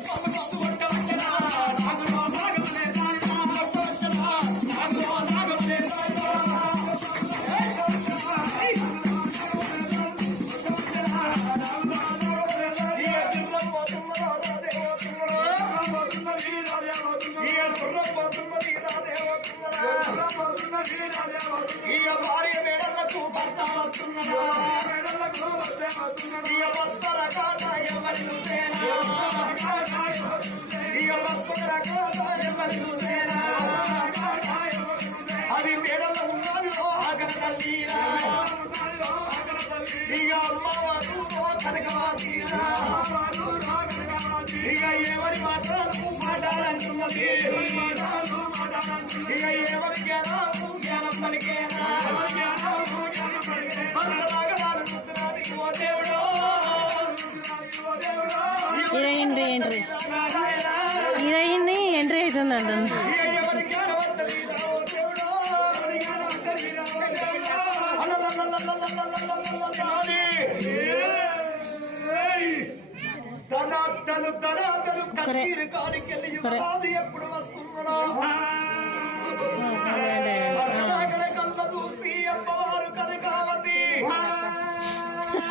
Come on, come on. Heroine entry. Heroine entry అవుతుందంట. ఎప్పుడు వస్తున్నాడా?